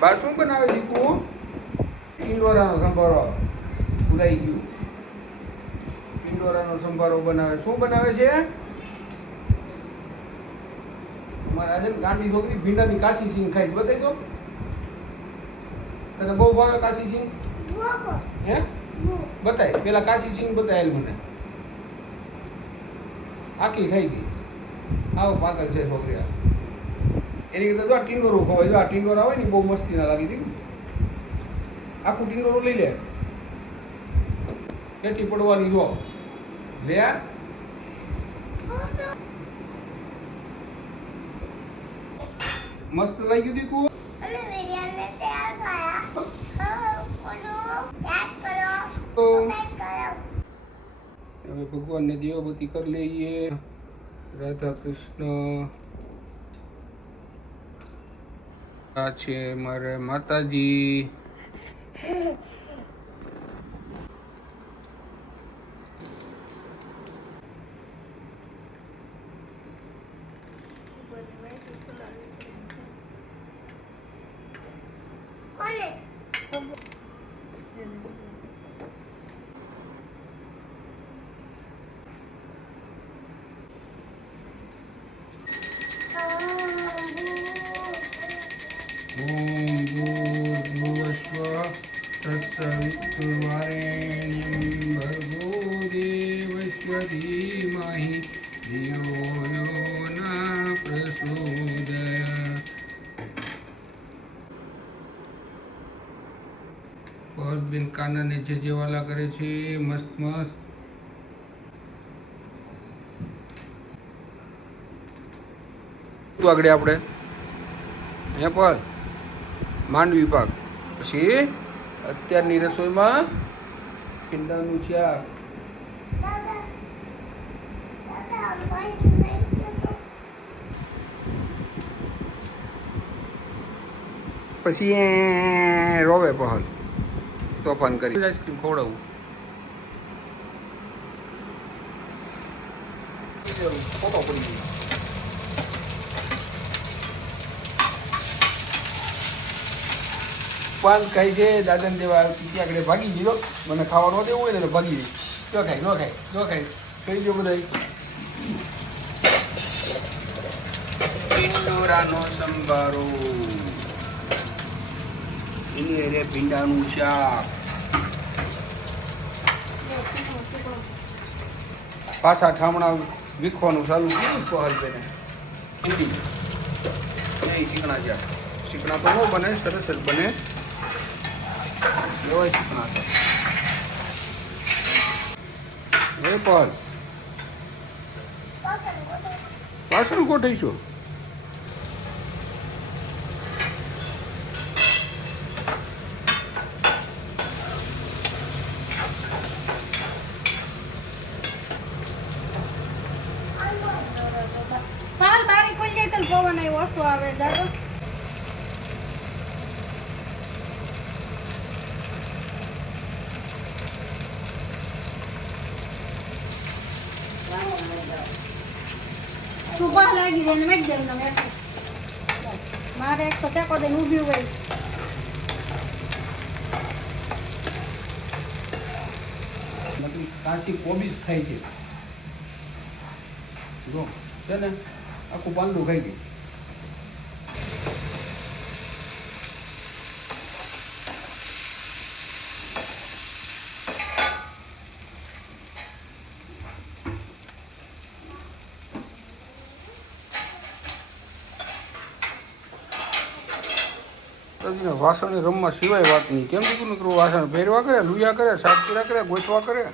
બા શું બનાવે દીકુ? ટિંડોરાનો સંભારો ભૂલાઈ ગયું. ટિંડોરાનો સંભારો બનાવે. શું બનાવે છે? મારા છે ને ગાંડી છોકરી ભીંડાની કાશી સિંગ ખાઈ. બતાવી દો. તને બહુ ભાવે કાશી સિંગ? હે? બતાય પેલા કાશી સિંગ બતાવેલ મને. આખી ખાઈ ગઈ. આવો પાગલ છે છોકરી. એની કરતા જો આ ટીંડોરો ખવાય. જો આ ટીંડોરા હોય ને બહુ મસ્તી ના લાગી હતી. આખું ટીંડોરો લઈ લે. કેટલી પડવાની જો લે. મસ્ત લાગ્યું દીકુ. હવે ભગવાનને દીવાબત્તી કરી લઈએ. રાધા કૃષ્ણ. આ છે મારે માતાજી. બેન કાનાને જે જેવાલા કરે છે મસ્ત મસ્ત. આગળ આપણે અહીંયા પર માંડવી પાક. પછી અત્યારની રસોઈમાં ભીંડાનું શાક. પછી રોવે પહલ તોફાન કરી આઈસ્ક્રીમ ખવડાવું. ફોટો પડી ગયો. પાન ખાય છે દાદાને દેવા ત્યાં આગળ ભાગી ગયો. મને ખાવા ન દેવું હોય ને ભાગી જાય. જો ખાય ન ખાય જો ખાય ખાઈ ગયો બધા. ટિંડોરાનો સંભારો. એની અરે ભીંડાનું શાક. પાછા ઠામણા વીખવાનું ચાલુ કર્યું પહલ બેને. નહીં શીખણા છે. શીખણા તો ન બને સરસ જ બને. એવા શીખણા છે. હવે પહલ પાછળ ગોઠવીશું. પવન એ ઓછો આવે જાતો. સુબહ લાગી જાય ને મેં જ દેવું ને મારે એક તો ટેકો દઈને ઊભી હોય. કાચી કોબીજ ખાઈ છે. જો છે ને આખું પાંદડું ખાઈ ગયું. વાસણ રમવા સિવાય વાત નહીં. કેમ દીકરું નકરું વાસણ ફેરવા કરે, લુયા કરે, સાફ કર્યા કરે, ગોઠવા કરે.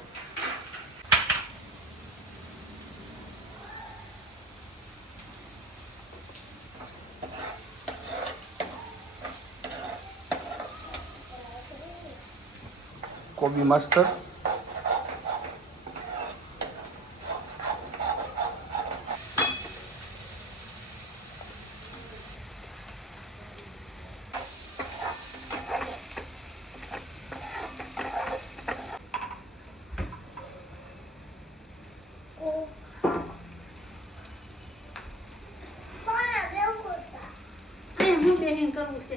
કોબી માસ્ટર. કરવું છે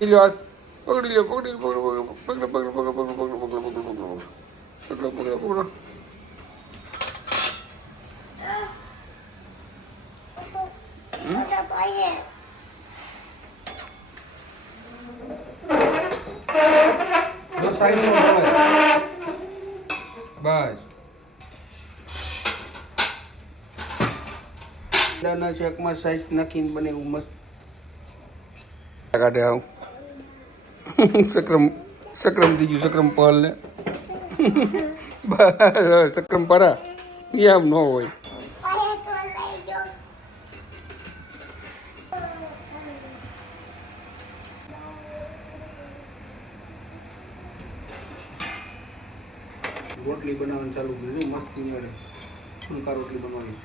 લ્યો હાથ પકડી લ્યો પકડી પકડો પકડો પકડો પકડો પકડો પકડો પકડો પકડો પકડો પકડો પકડો જો સાઈડ નો બસ દાના શેકમાં સાઈઝ નાખીને બને એવું મસ્ત કાઢે આવું સક્રમ થઈ ગયું સક્રમ પાલ ને બસ સક્રમ પરા એ આમ ન હોય રોટલી બનાવવાનું ચાલુ કર્યું મસ્તી ની અડે ફૂલકા રોટલી બનાવવાની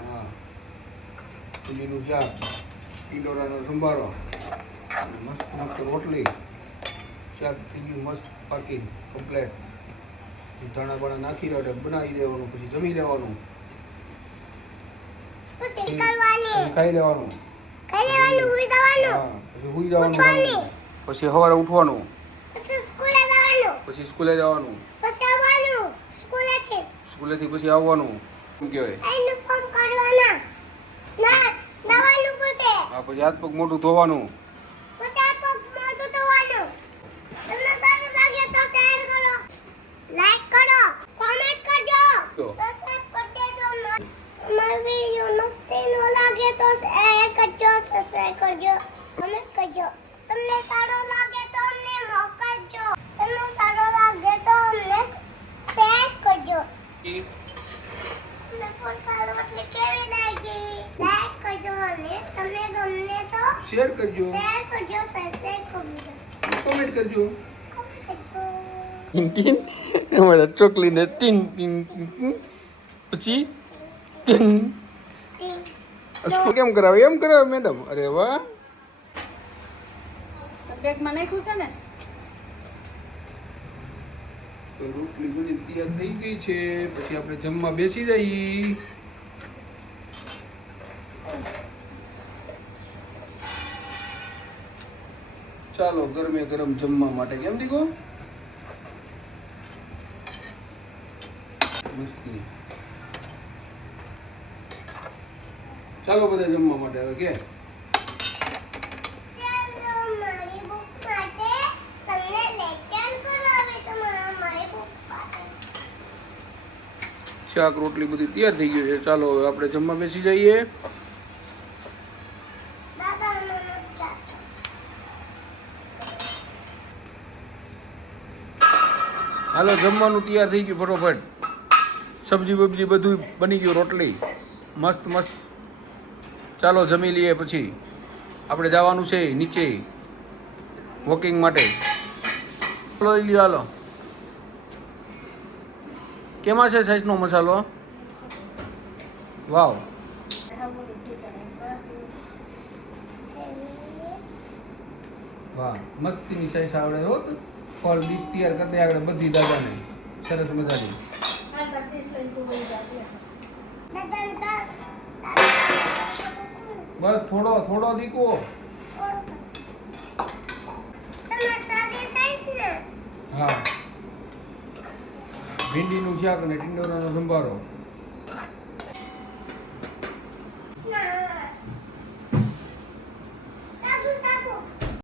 હા ચીલીનું શાક ટીંડોરાનો સંભારો મસ્ત મસ્ત રોટલી શાક થઈ ગયું મસ્ત પાકી કમ્પ્લેટ ધાણા બાણા નાખી રહ્યો બનાવી દેવાનું પછી જમી લેવાનું ખાઈ લેવાનું હુઈ જવાનું પછી સવારે ઉઠવાનું પછી સ્કૂલે જવાનું સ્કૂલેથી પછી આવવાનું શું કહેવાય હા પછી હાથ પગ મોઢું ધોવાનું શેર કરજો કમેન્ટ કરજો ટીન અમારા ચોકલીને ટીન ટીન પછી ટીન કેમ કરાવે એમ કરાવે મેડમ અરે વાહ બેગમાં નાખ્યું છે ને તો રોટલી બની તૈયાર થઈ ગઈ છે પછી આપણે જમવા બેસી જઈએ ચાલો ગરમે ગરમ જમવા માટે કેમ દીકો મસ્તી ચાલો બધા જમવા માટે હવે કે શાક રોટલી બધી તૈયાર થઈ ગયું છે ચાલો હવે આપણે જમવા બેસી જઈએ હાલો જમવાનું તૈયાર થઈ ગયું ફટોફટ સબ્જી બબ્જી બધું બની ગયું રોટલી મસ્ત મસ્ત ચાલો જમી લઈએ પછી આપણે જવાનું છે નીચે વોકિંગ માટે લઈ લ્યો હાલો કેમાં છે સાઈઝનો મસાલો વાવ વાહ મસ્તીની સાઈઝ આવડે હો ફળ ડીશ તૈયાર કરી દે આગળ બધી દાદાને સરસ મજાની બસ થોડો થોડો દીકો હા ભીંડીનું શાક અને ટીંડોરાનો સંભારો